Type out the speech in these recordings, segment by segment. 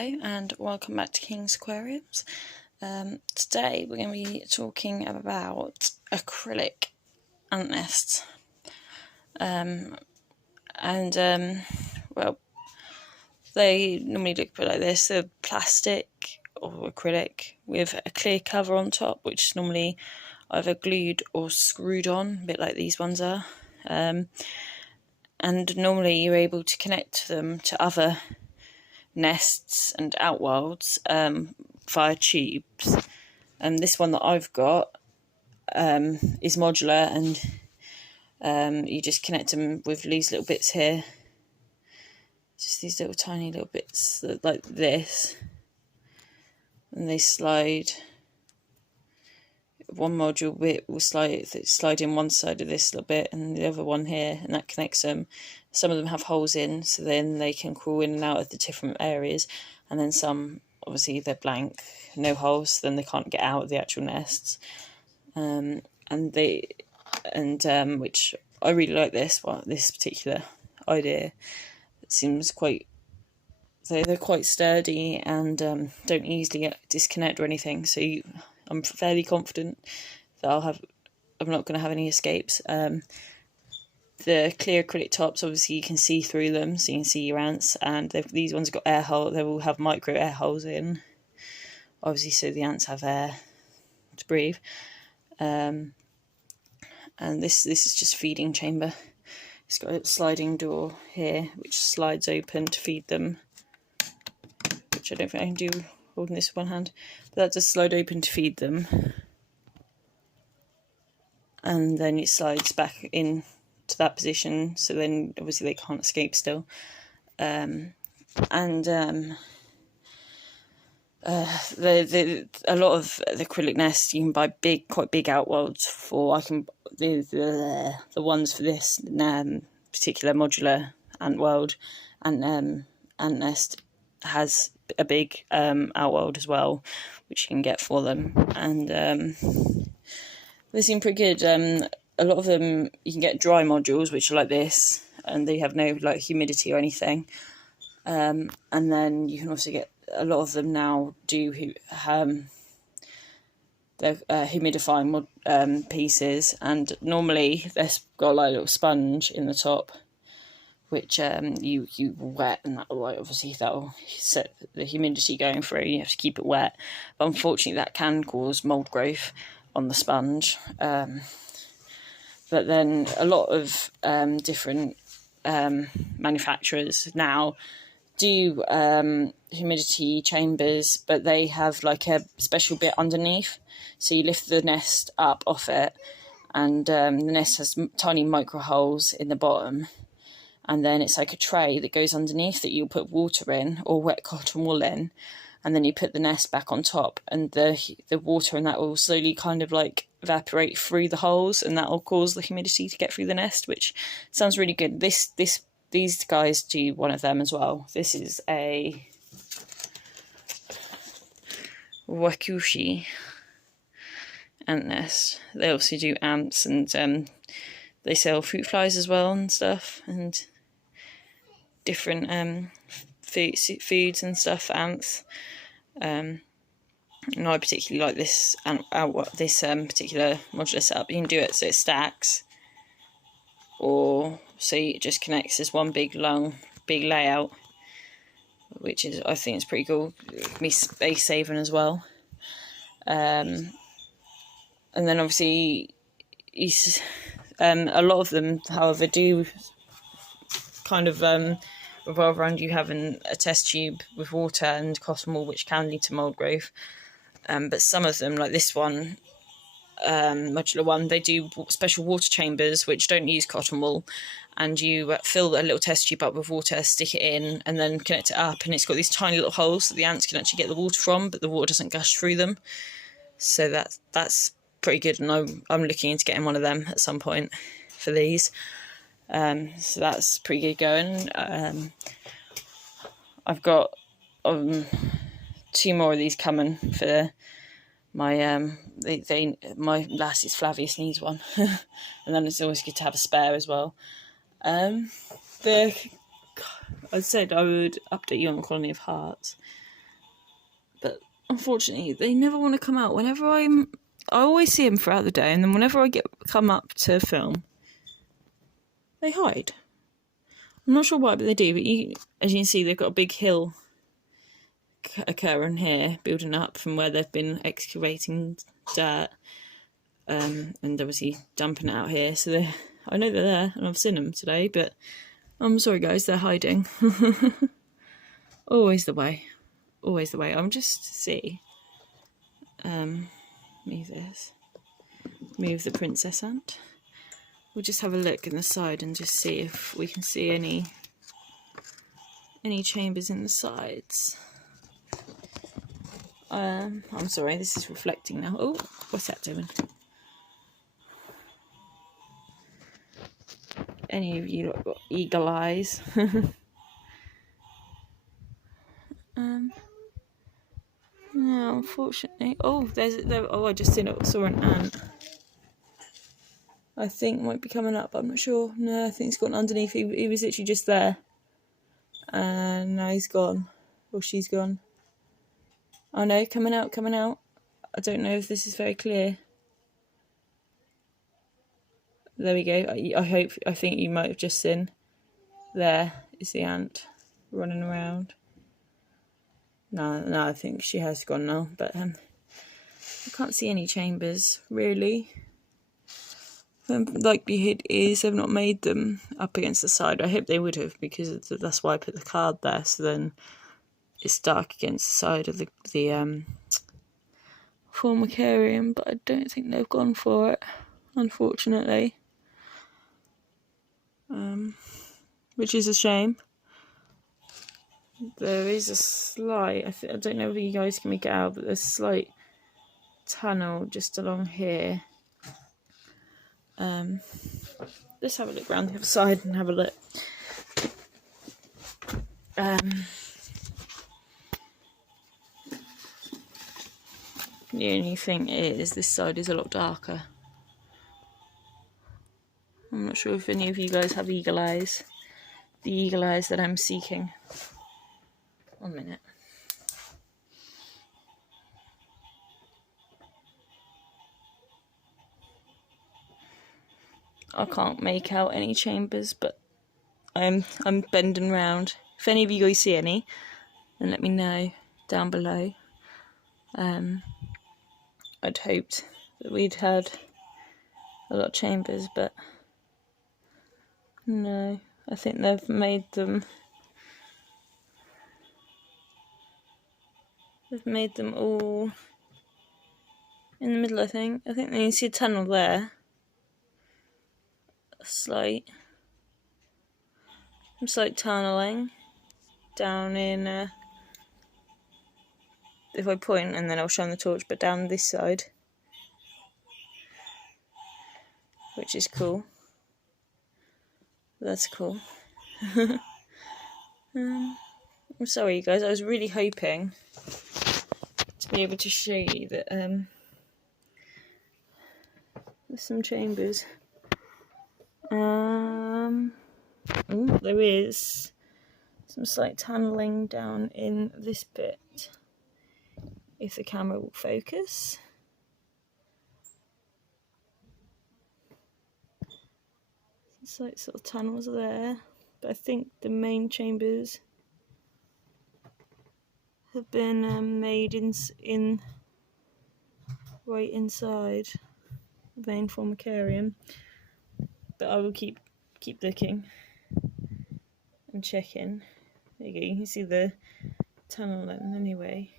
Hello and welcome back to King's Aquariums. Today we're going to be talking about acrylic ant nests. Well, they normally look a bit like this. They're plastic or acrylic with a clear cover on top, which is normally either glued or screwed on, a bit like these ones are. And normally you're able to connect them to other nests and outworlds via tubes. This one that I've got is modular, and you just connect them with these little bits here, just these little tiny little bits like this, and they slide. One module bit will slide in one side of this little bit and the other one here, and that connects them. Some of them have holes in, so then they can crawl in and out of the different areas, and then some, obviously, they're blank, no holes, so then they can't get out of the actual nests. Which I really like this particular idea. It seems quite. They're quite sturdy and don't easily disconnect or anything. So I'm fairly confident that I'm not going to have any escapes. The clear acrylic tops, obviously you can see through them, so you can see your ants, and these ones have got air hole. They will have micro air holes in, obviously, so the ants have air to breathe. And this is just feeding chamber. It's got a sliding door here which slides open to feed them, which I don't think I can do holding this with one hand, but that does slide open to feed them, and then it slides back in to that position, so then obviously they can't escape still. A lot of the acrylic nests you can buy quite big outworlds for. The ones for this particular modular ant world and ant nest has a big outworld as well, which you can get for them, and they seem pretty good. A lot of them you can get dry modules, which are like this, and they have no humidity or anything. And then you can also get, a lot of them now do they're humidifying pieces, and normally they've got a little sponge in the top, which you wet, and that'll obviously that'll set the humidity going through. You have to keep it wet, but unfortunately that can cause mold growth on the sponge. But then a lot of different manufacturers now do humidity chambers, but they have like a special bit underneath, so you lift the nest up off it, and the nest has tiny micro holes in the bottom, and then it's like a tray that goes underneath that you'll put water in or wet cotton wool in, and then you put the nest back on top, and the water and that will slowly kind of evaporate through the holes, and that will cause the humidity to get through the nest, which sounds really good. These guys do one of them as well. This is a wakushi ant nest. They also do ants, and they sell fruit flies as well and stuff, and different foods and stuff for ants. And I particularly like this particular modular setup. You can do it so it stacks, or so it just connects as one big layout, which is, I think, it's pretty cool. It can be space saving as well. And then obviously a lot of them, however, do kind of revolve around you having a test tube with water and cotton wool, which can lead to mold growth. But some of them, like this one, modular one, they do special water chambers which don't use cotton wool, and you fill a little test tube up with water, stick it in, and then connect it up, and it's got these tiny little holes that the ants can actually get the water from, but the water doesn't gush through them. So that's pretty good, and I'm looking into getting one of them at some point for these. So that's pretty good going. I've got 2 more of these coming for my my Lassie's Flavius needs one, and then it's always good to have a spare as well. I said I would update you on the Colony of Hearts. unfortunately, they never want to come out. Whenever I always see them throughout the day, and then whenever I come up to film, they hide. I'm not sure why, but they do. But as you can see, they've got a big hill occurring here, building up from where they've been excavating dirt, and obviously dumping it out here. So I know they're there, and I've seen them today. But I'm sorry, guys, they're hiding. Always the way. Always the way. I'm just to see. Move this. Move the princess ant. We'll just have a look in the side and just see if we can see any chambers in the sides. I'm sorry, this is reflecting now. Oh, what's that doing? Any of you got eagle eyes? No, unfortunately. Oh, I just saw an ant. I think might be coming up, but I'm not sure. No, I think he's gone underneath. He was literally just there. And now he's gone. Or she's gone. Oh no, coming out. I don't know if this is very clear. There we go. I think you might have just seen. There is the ant running around. No, I think she has gone now. But I can't see any chambers, really. The likelihood is they've not made them up against the side. I hope they would have, because that's why I put the card there. So then it's dark against the side of the form aquarium. But I don't think they've gone for it, unfortunately. Which is a shame. There is a slight, I don't know if you guys can make it out, but there's a slight tunnel just along here. Let's have a look around the other side and have a look. The only thing is this side is a lot darker. I'm not sure if any of you guys have eagle eyes. The eagle eyes that I'm seeking. 1 minute. I can't make out any chambers, but I'm bending round. If any of you guys see any, then let me know down below. I'd hoped that we'd had a lot of chambers, but no. I think they've made them. They've made them all in the middle. I think you can see a tunnel there. Some slight tunneling down in. If I point and then I'll shine the torch, but down this side, which is cool. That's cool. I'm sorry, you guys. I was really hoping to be able to show you that there's some chambers. There is some slight tunneling down in this bit. If the camera will focus. Slight sort of tunnels there, but I think the main chambers have been made in right inside the main formicarium. But I will keep looking and checking. There you go. You can see the tunnel then. Anyway,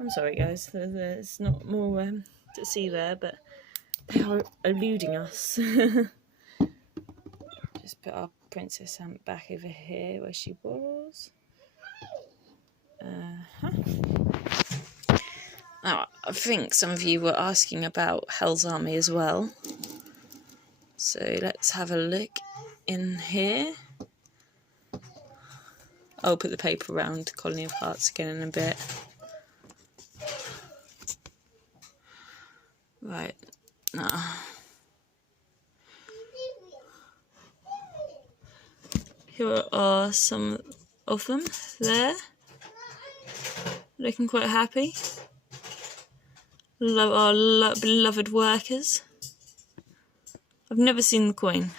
I'm sorry, guys. There's not more to see there, but they are eluding us. Just put our princess ant back over here where she was. Now, I think some of you were asking about Hell's Army as well. So let's have a look in here. I'll put the paper around Colony of Hearts again in a bit. Right, now. Here are some of them there. looking quite happy. Love our beloved workers. I've never seen the queen,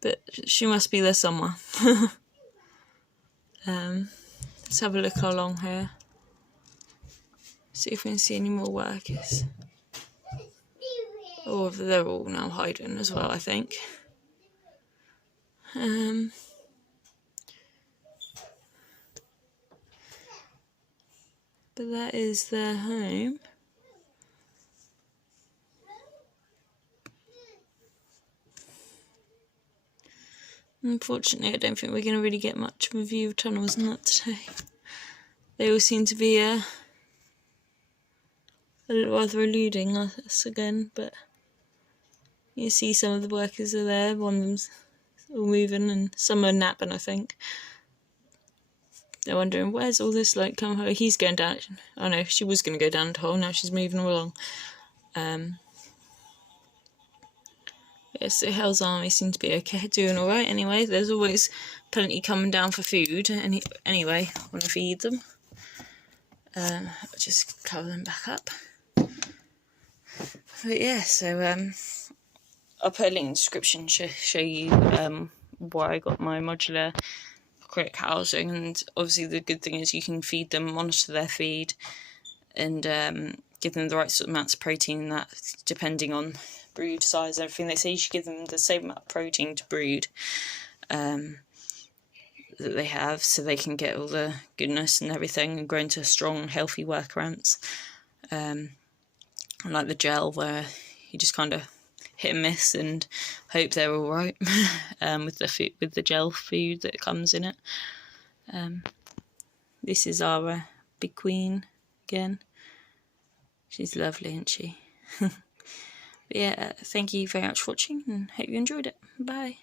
but she must be there somewhere. Let's have a look along here. See if we can see any more workers. Oh, they're all now hiding as well, I think. But that is their home. Unfortunately, I don't think we're going to really get much of a view of tunnels in that today. They all seem to be a little rather eluding us again, but you see some of the workers are there, one of them's all moving and some are napping, I think. They're wondering, where's all this light come from? He's going down. Oh no, she was going to go down the hole, now she's moving along. Yeah, so Hell's Army seem to be okay, doing alright anyway. There's always plenty coming down for food anyway, when I feed them. I'll just cover them back up. But yeah, so I'll put a link in the description to show you where I got my modular acrylic housing, and obviously the good thing is you can feed them, monitor their feed, and give them the right sort of amounts of protein, that depending on brood size and everything. They say you should give them the same amount of protein to brood that they have, so they can get all the goodness and everything and grow into strong, healthy worker ants. Like the gel, where you just kind of hit and miss and hope they're all right with the gel food that comes in it. This is our big queen again. She's lovely, isn't she? But yeah, thank you very much for watching and hope you enjoyed it. Bye.